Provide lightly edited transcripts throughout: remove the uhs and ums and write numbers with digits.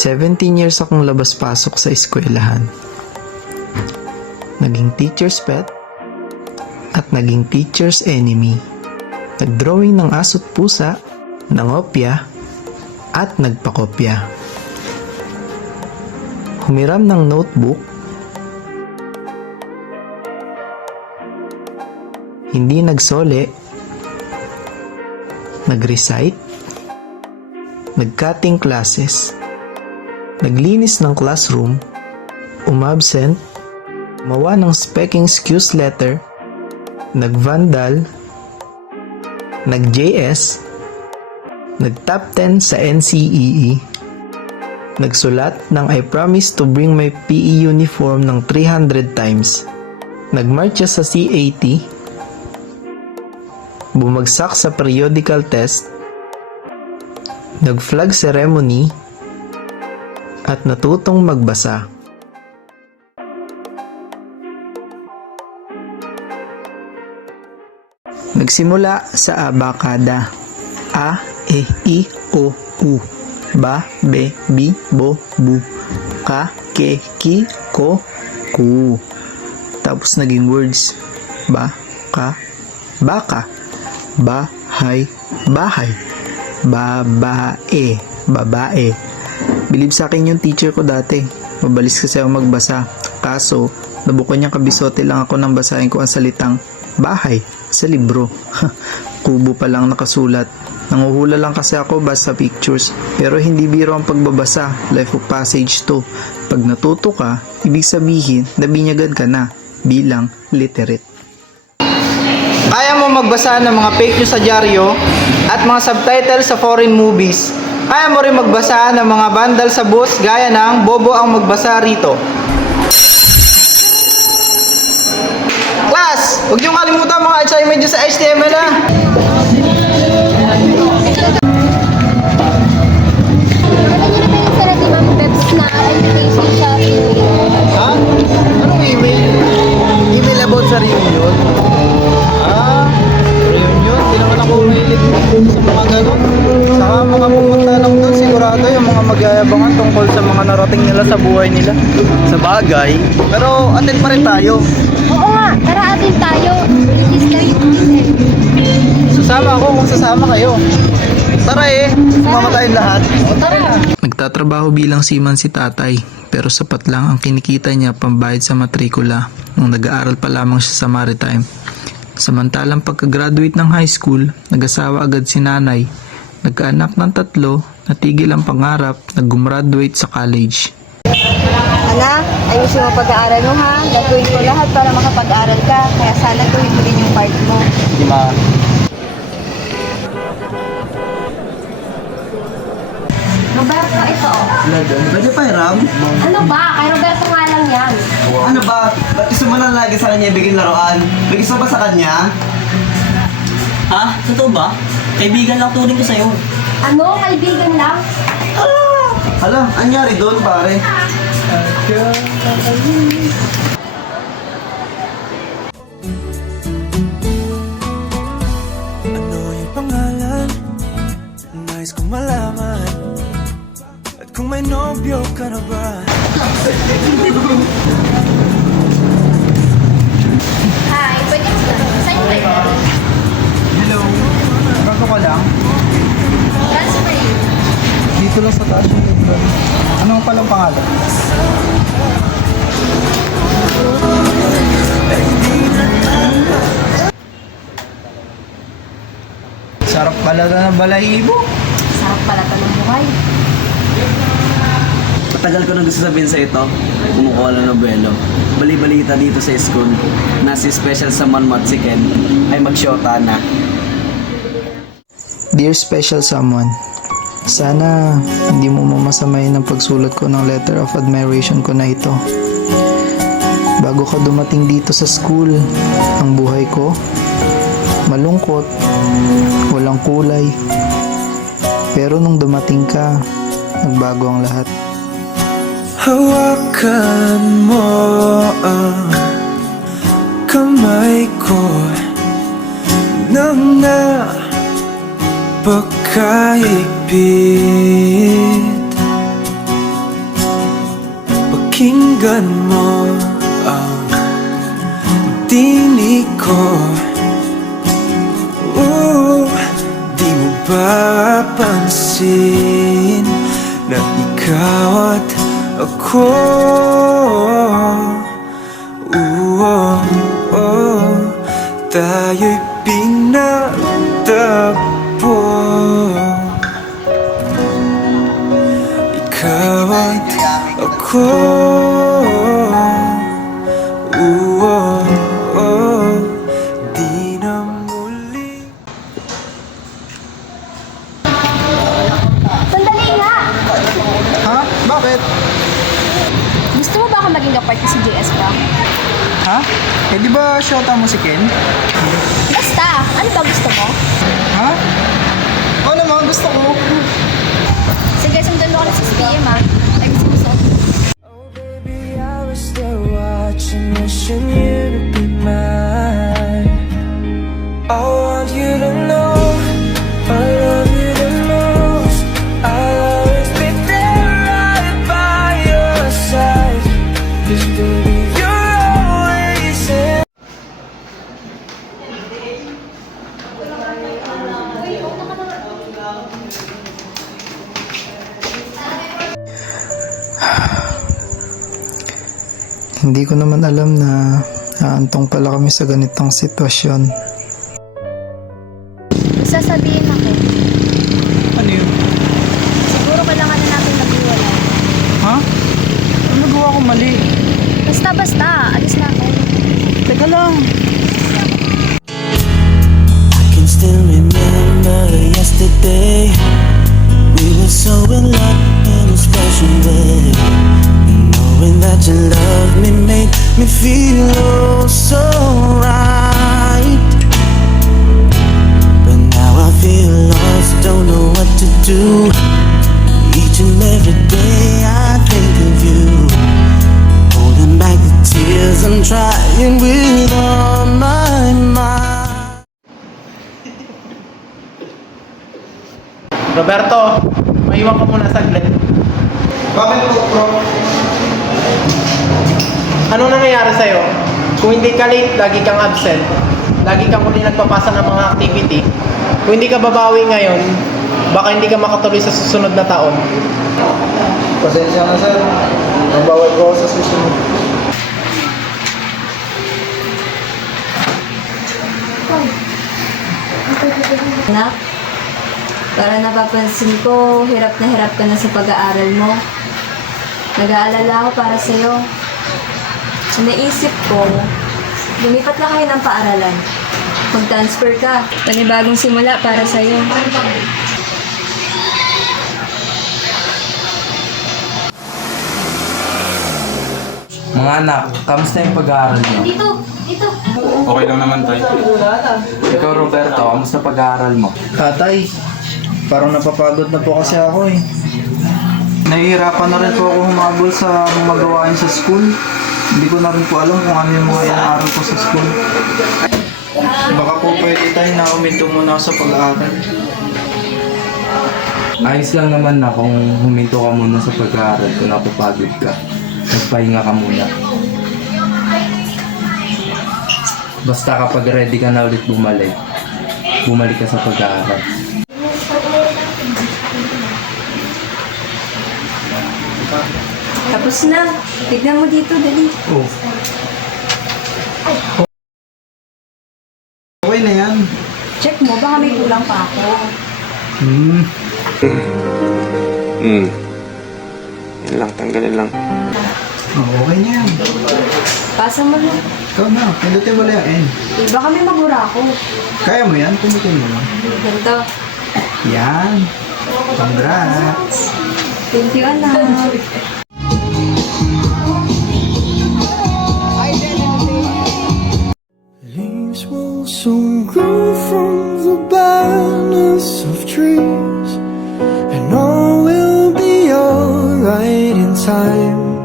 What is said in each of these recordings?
17 years akong labas-pasok sa eskwelahan. Naging teacher's pet at naging teacher's enemy. Nagdrawing ng aso't pusa, nangopya at nagpakopya. Humiram ng notebook, hindi nagsole, nag-recite, nag-cutting classes, naglinis ng classroom, umabsent, gumawa ng speaking excuse letter, nag-vandal, nag-JS, nag-top 10 sa NCEE, nagsulat ng I promise to bring my PE uniform ng 300 times, nagmarcha sa CAT, bumagsak sa periodical test, nag-flag ceremony, at natutong magbasa. Nagsimula sa abakada. A, E, I, O, U. Ba, Be, Bi, Bo, Bu. Ka, Ke, Ki, Ko, Ku. Tapos naging words. Ba, Ka, Baka. Bahay, bahay. Babae, babae. Bilib sa akin yung teacher ko dati. Mabalis kasi ako magbasa. Kaso, nabuko niyang kabisote lang ako nang basahin ko ang salitang bahay sa libro. Kubo pa lang nakasulat. Nanguhula lang kasi ako basta pictures. Pero hindi biro ang pagbabasa. Life of passage to. Pag natuto ka, ibig sabihin nabinyagan ka na bilang literate. Kaya mo magbasa ng mga fake news sa dyaryo at mga subtitles sa foreign movies. Kaya mo rin magbasa ng mga bandal sa bus gaya ng Bobo ang magbasa rito. Class! Huwag niyong kalimutan mga assignment nyo sa HTML ha! Ha? Anong email? Email about sa reunion? Reunion? Hindi naman ako mahilig sa mga gano'n. Saka mga pumunta lang doon, sigurado yung mga magyayabangan tungkol sa mga narating nila sa buhay nila. Sa bagay. Pero attend pa rin tayo. Oo nga, tara atin tayo. It is the reunion. Sasama ako kung sasama kayo. Tara sumama tayong lahat. Tara. Nagtatrabaho bilang seaman si tatay, pero sapat lang ang kinikita niya pambayad sa matrikula nung nag-aaral pa lamang siya sa maritime. Samantalang pagka-graduate ng high school, nag-asawa agad si nanay, nagkaanak ng 3, natigil ang pangarap, nag-gumraduate sa college. Anak, ayusin mo pag-aaral mo ha. Gagawin ko lahat para makapag-aaral ka. Kaya sana gawin mo rin yung part mo. Di ma? Roberto, ito. Pwede pa hiram? Ano ba? Kay Roberto nga lang yan. Ano ba? Ba't gusto mo lang lagi sa kanya ibigay laruan? May gusto ba sa kanya? Ha? Totoo ba? Kaibigan lang turing ko sa'yo. Ano? Kaibigan lang? Hala, anyari doon pare? Ano yung pangalan? Nais kong malaman. At kung may nobyo ka na ba? Hi, pwede mo ba? Saan yung library? Hello, bago ka lang? Transfer you. Dito lang sa taas yung library. Ano palang pangalan? Sarap pala na ng balahibo. Sarap pala ito ng buhay. Matagal ko na gusto sabihin sa ito, kumukuha ng nobelo. Bali-balita dito sa school na si Special Someone Mat si Ken ay magsyota na. Dear Special Someone, sana hindi mo mamasamayin ang pagsulat ko ng letter of admiration ko na ito. Bago ka dumating dito sa school, ang buhay ko, malungkot, walang kulay. Pero nung dumating ka, nagbago ang lahat. Hawakan mo ang kamay ko nang napakahigpit. Pakinggan mo ang tinig ko. Di mo ba pansin na ikaw at ako? Tayo'y pinagtagpo. Ikaw at ako. Di na muli. Sandali nga! Ha? Bakit? Gusto mo ba ako maging kapartner si JS pa? Ha? Eh di ba shota mo si Ken? Basta! Ano ba gusto mo? Ha? Oo naman, gusto ko. Sige, sundan mo ako sa SPM ha. Ay, gusto. Oh baby, I was still watching, wishing you to be mine. I want you to know I love you the most. I'll always be there right by your side. 'Cause baby, you're always in. Hindi ko naman alam na aantong pala kami sa ganitong sitwasyon. Sasabihin ako. Ano yun? Siguro kailangan na natin maghiwalay. Ha? Ano gawa ko mali? Basta. Alis na ako. Teka lang. I can still remember yesterday. We were so in love in a special way. Knowing that you loved me made me feel oh so right. But now I feel lost, don't know what to do. Each and every day I think of you. Holding back the tears, I'm trying with all my might. Roberto, maiwan ka muna saglit. Bakit po, bro? Ano nangyayari sa'yo? Kung hindi ka late, lagi kang absent. Lagi kang huli nagpapasa ng mga activity. Kung hindi ka babawi ngayon, baka hindi ka makatuloy sa susunod na taon. Pasensya na, sir. Nabawal ko sa susunod. Anak, para napapansin ko, hirap ka na sa pag-aaral mo. Nag-aalala ako para sa'yo. Naisip ko, lumipat na kayo ng paaralan. Mag-transfer ka. Panibagong simula para sa'yo. Mga anak, kamusta yung pag-aaral niyo? Dito! Okay lang naman tayo. Ikaw Roberto, kamusta pag-aaral mo? Tatay, parang napapagod na po kasi ako eh. Nahihirapan na rin po ako humabol sa mga gawain sa school. Hindi ko na rin po alam kung ano yung mga inaaral ko sa school. Baka po pwede tayo na uminto muna ako sa pag-aaral. Ayos lang naman na kung huminto ka muna sa pag-aaral kung napapagod ka. Magpahinga ka muna. Basta kapag ready ka na ulit bumalik ka sa pag-aaral. Tapos na. Tignan mo dito, dali. Oh. Okay na yan. Check mo, baka may kulang pa ako. Yan lang, tanggalin lang. Oh, okay na yan. Pasa mo lang. Ikaw na, pindutin mo lang yung N. Baka may magura ako. Kaya mo yan, pindutin mo lang. Ganito. Yan. Congrats. Thank you, anak. Leaves will soon grow from the banners of trees, and all will be alright in time.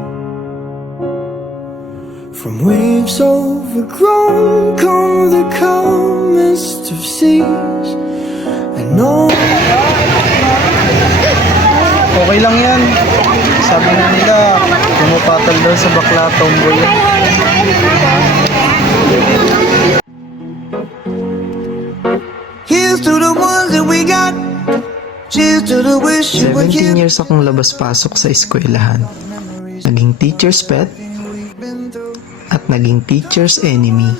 From waves overgrown come the calmest of seas, and all. Okay lang yan. Sabi na nila, kung Pumupatol daw sa bakla, tomboy. Here's to the ones that we got. Cheers to the wish you were 17 here. years akong labas-pasok sa eskwelahan. Naging teacher's pet at naging teacher's enemy.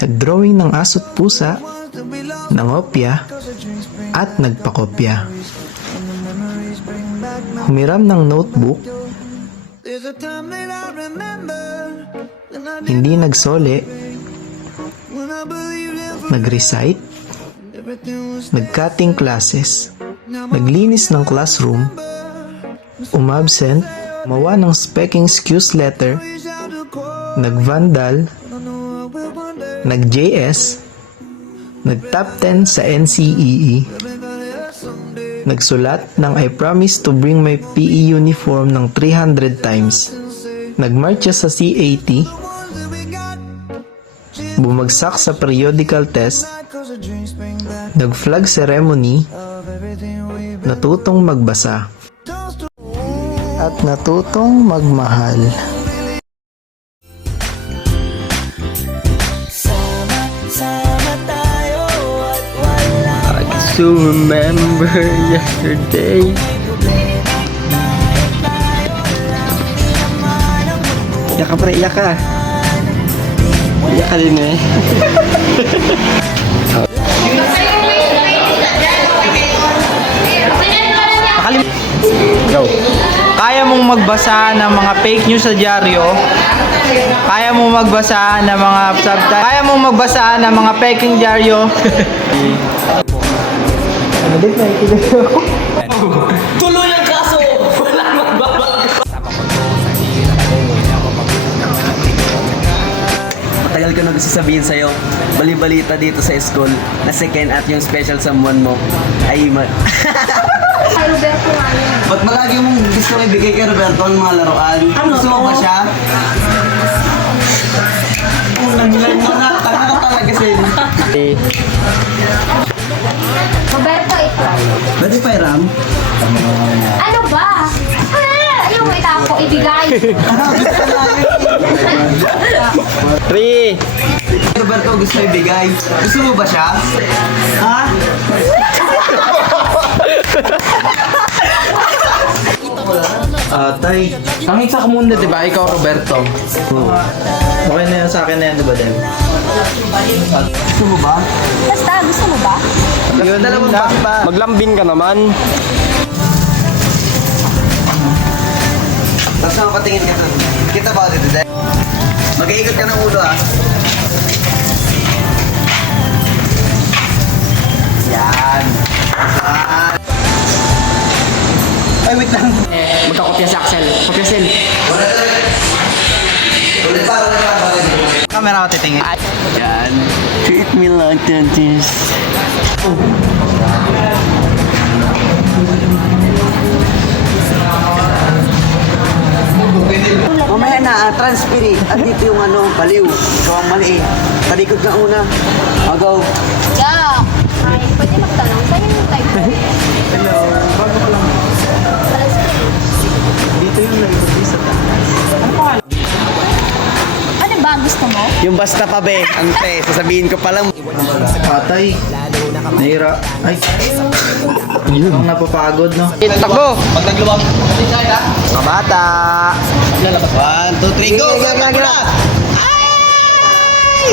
Nagdrawing ng aso't pusa, nangopya at nagpakopya. Humiram ng notebook, There's a time that I remember when I hindi nagsole, believed nag-recite, everything was nag-cutting classes, naglinis ng classroom, umabsent, mawa ng specking excuse letter, nag-vandal, nag-JS, nag-top 10 sa NCEE, nagsulat ng I promise to bring my PE uniform ng 300 times, nagmarcha sa CAT, bumagsak sa periodical test, nag-flag ceremony, natutong magbasa, at natutong magmahal. I still remember yesterday. Iyak ka pre, iyak ka. Iyak ka din eh. Go. Kaya mong magbasa ng mga fake news sa dyaryo. Kaya mong magbasa ng mga kaya mong magbasa ng mga peking dyaryo. Ano din na ako? Tuloy ang kaso! Wala magbabago! Matagal ko na gusto sabihin sa'yo, bali-balita dito sa school na si Ken at yung special someone mo ay Ay, Roberto nga yun. Ba't malagi mong gusto ibigay kay Roberto ang mga laruan? Gusto mo ba siya? Unang lang mo na, tanga ka talaga sin. Roberto, ito. Pwede pa Ram? Ano ba? Ayaw mo itako, ibigay. 3. Roberto gusto ibigay. Gusto mo ba siya? Ha? Tay. Ang isa ka muna, di ba? Ikaw, Roberto. Okay na yan sa akin na yan, di ba, Dem? Gusto mo ba? Basta, gusto mo ba? Yun, dalawang pa. Maglambing ka naman. Tapos mapatingin ka sa... Kita ba dito, Dem? Mag-iikot ka ng ulo, ah. Yan. Ay, wait lang. Magkakopya si Axel. Kopya Sel. Ulit pa. Camera ko titingin. Yan. Treat me like this. Mamaya na, transferi. At dito yung baliw. Ikaw ang mali. Talikod ka una. Agaw. Jack! Ay, pwede magtanong. Saan yung type mo? Hello. Bago ka lang. Dito yung nag-ibig sa taas. Ano ba? Gusto mo? Yung basta pa be. Ante, sasabihin ko pa lang. Patay. Nahira. Ay. Yun. Ang napapagod, no? Takbo! Pag nagluwag. Mga bata! 1, 2, 3, go! Ay!